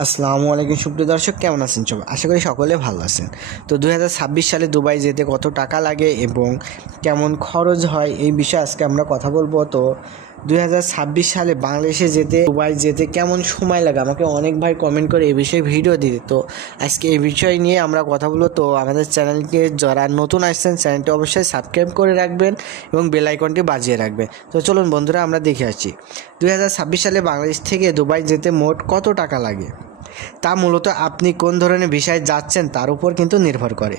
আসসালামু আলাইকুম সুপ্রিয় দর্শক, কেমন আছেন সবাই? আশা করি সকলে ভালো আছেন। তো 2026 সালে দুবাই যেতে কত টাকা লাগে এবং কেমন খরচ হয় এই বিষয়ে আজকে আমরা কথা বলবো। তো 2026 সালে বাংলাদেশে যেতে দুবাই যেতে কেমন সময় লাগে, আমাকে অনেক ভাই কমেন্ট করে এই বিষয়ে ভিডিও দিতে। তো আজকে এই বিষয় নিয়ে আমরা কথা বলবো। তো আমাদের চ্যানেলকে যারা নতুন আসছেন চ্যানেলটি অবশ্যই সাবস্ক্রাইব করে রাখবেন এবং বেল আইকনটি বাজিয়ে রাখবেন। তো চলুন বন্ধুরা আমরা দেখে আসি 2026 সালে বাংলাদেশ থেকে দুবাই যেতে মোট কত টাকা লাগে। তা মূলত আপনি কোন ধরনের ভিসায় যাচ্ছেন তার উপর কিন্তু নির্ভর করে।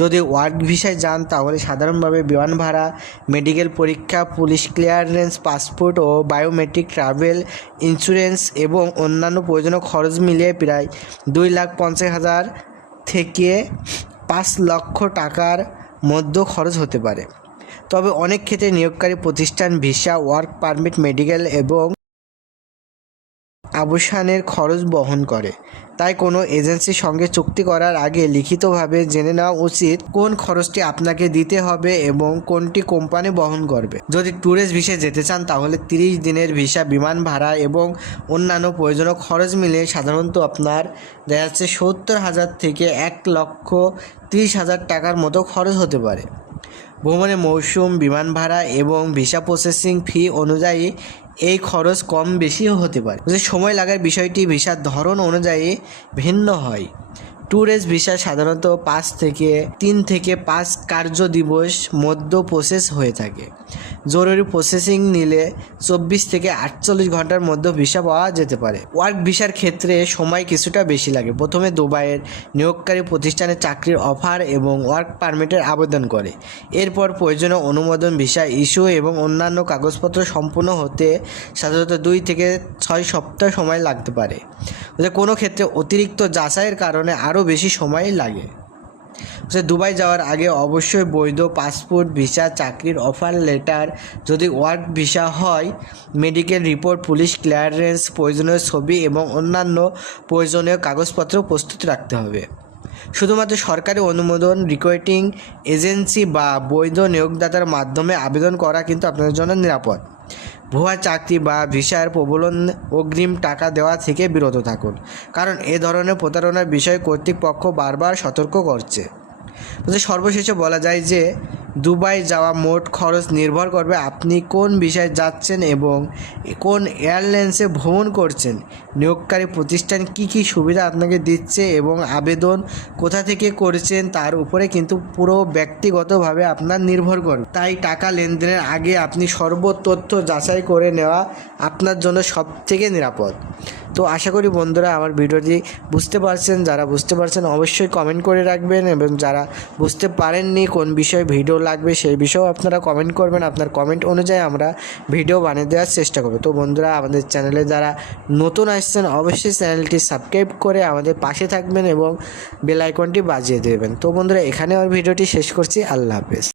যদি ওয়ার্ক ভিসায় যান তাহলে সাধারণভাবে বিমান ভাড়া, মেডিকেল পরীক্ষা, পুলিশ ক্লিয়ারেন্স, পাসপোর্ট ও বায়োমেট্রিক, ট্রাভেল ইন্স্যুরেন্স এবং অন্যান্য প্রয়োজনীয় খরচ মিলিয়ে প্রায় 2,50,000 থেকে 5 লক্ষ টাকার মধ্যে খরচ হতে পারে। তবে অনেক ক্ষেত্রে নিয়োগকারী প্রতিষ্ঠান ভিসা, ওয়ার্ক পারমিট, মেডিকেল এবং আবাসনের খরচ বহন করে। তাই কোনো এজেন্সির সঙ্গে চুক্তি করার আগে লিখিতভাবে জেনে নেওয়া উচিত কোন খরচটি আপনাকে দিতে হবে এবং কোনটি কোম্পানি বহন করবে। যদি ট্যুরিস্ট ভিসায় যেতে চান তাহলে 30 দিনের ভিসা, বিমান ভাড়া এবং অন্যান্য প্রয়োজনীয় খরচ মিলে সাধারণত আপনার দেখা যাচ্ছে 70,000 থেকে 1,30,000 টাকার মতো খরচ হতে পারে। ভ্রমণের মৌসুম, বিমান ভাড়া এবং ভিসা প্রসেসিং ফি অনুযায়ী এই খরচ কম বেশিও হতে পারে। যে সময় লাগার বিষয়টি ভিসার ধরন অনুযায়ী ভিন্ন হয়। ট্যুরিস্ট ভিসা সাধারণত 3 থেকে 5 কার্য দিবস মধ্যে প্রসেস হয়ে থাকে। জরুরি প্রসেসিং নিলে 24 থেকে 48 ঘন্টার মধ্যে ভিসা পাওয়া যেতে পারে। ওয়ার্ক ভিসার ক্ষেত্রে সময় কিছুটা বেশি লাগে। প্রথমে দুবাইয়ের নিয়োগকারী প্রতিষ্ঠানে চাকরির অফার এবং ওয়ার্ক পারমিটের আবেদন করে। এরপর প্রয়োজনীয় অনুমোদন, ভিসা ইস্যু এবং অন্যান্য কাগজপত্র সম্পূর্ণ হতে সাধারণত 2 থেকে 6 সপ্তাহ সময় লাগতে পারে। কোনো ক্ষেত্রে অতিরিক্ত যাচাইয়ের কারণে আরও বেশি সময় লাগে। দুবাই যাওয়ার আগে অবশ্যই বৈধ পাসপোর্ট, ভিসা, চাকরির অফার লেটার, যদি ওয়ার্ক ভিসা হয় মেডিকেল রিপোর্ট, পুলিশ ক্লিয়ারেন্স, প্রয়োজনীয় ছবি এবং অন্যান্য প্রয়োজনীয় কাগজপত্র প্রস্তুত রাখতে হবে। শুধুমাত্র সরকারি অনুমোদন, রিক্রুটিং এজেন্সি বা বৈধ নিয়োগদাতার মাধ্যমে আবেদন করা কিন্তু আপনাদের জন্য নিরাপদ। ভুয়া চাকরি বা ভিসার প্রবলন অগ্রিম টাকা দেওয়া থেকে বিরত থাকুন, কারণ এ ধরনের প্রতারণার বিষয়ে কর্তৃপক্ষ বারবার সতর্ক করছে। সর্বশেষে বলা যায় যে দুবাই যাওয়া মোট খরচ নির্ভর করবে আপনি কোন ভিসায় যাচ্ছেন এবং কোন এয়ারলাইন্সে ভ্রমণ করছেন, নিয়োগকারী প্রতিষ্ঠান কী কী সুবিধা আপনাকে দিচ্ছে এবং আবেদন কোথা থেকে করেছেন তার উপরে কিন্তু পুরো ব্যক্তিগতভাবে আপনার নির্ভর করবে। তাই টাকা লেনদেনের আগে আপনি তথ্য যাচাই করে নেওয়া আপনার জন্য সবথেকে নিরাপদ। তো আশা করি বন্ধুরা আমার ভিডিওটি বুঝতে পারছেন। যারা বুঝতে পারছেন অবশ্যই কমেন্ট করে রাখবেন এবং যারা বুঝতে পারেননি কোন বিষয়ে ভিডিও লাগবে সেই বিষয়েও আপনারা কমেন্ট করবেন। আপনার কমেন্ট অনুযায়ী আমরা ভিডিও বানিয়ে দেওয়ার চেষ্টা করব। তো বন্ধুরা আমাদের চ্যানেলে যারা নতুন আসছেন অবশ্যই চ্যানেলটি সাবস্ক্রাইব করে আমাদের পাশে থাকবেন এবং বেল আইকনটি বাজিয়ে দেবেন। তো বন্ধুরা এখানে আমার ভিডিওটি শেষ করছি। আল্লাহ হাফেজ।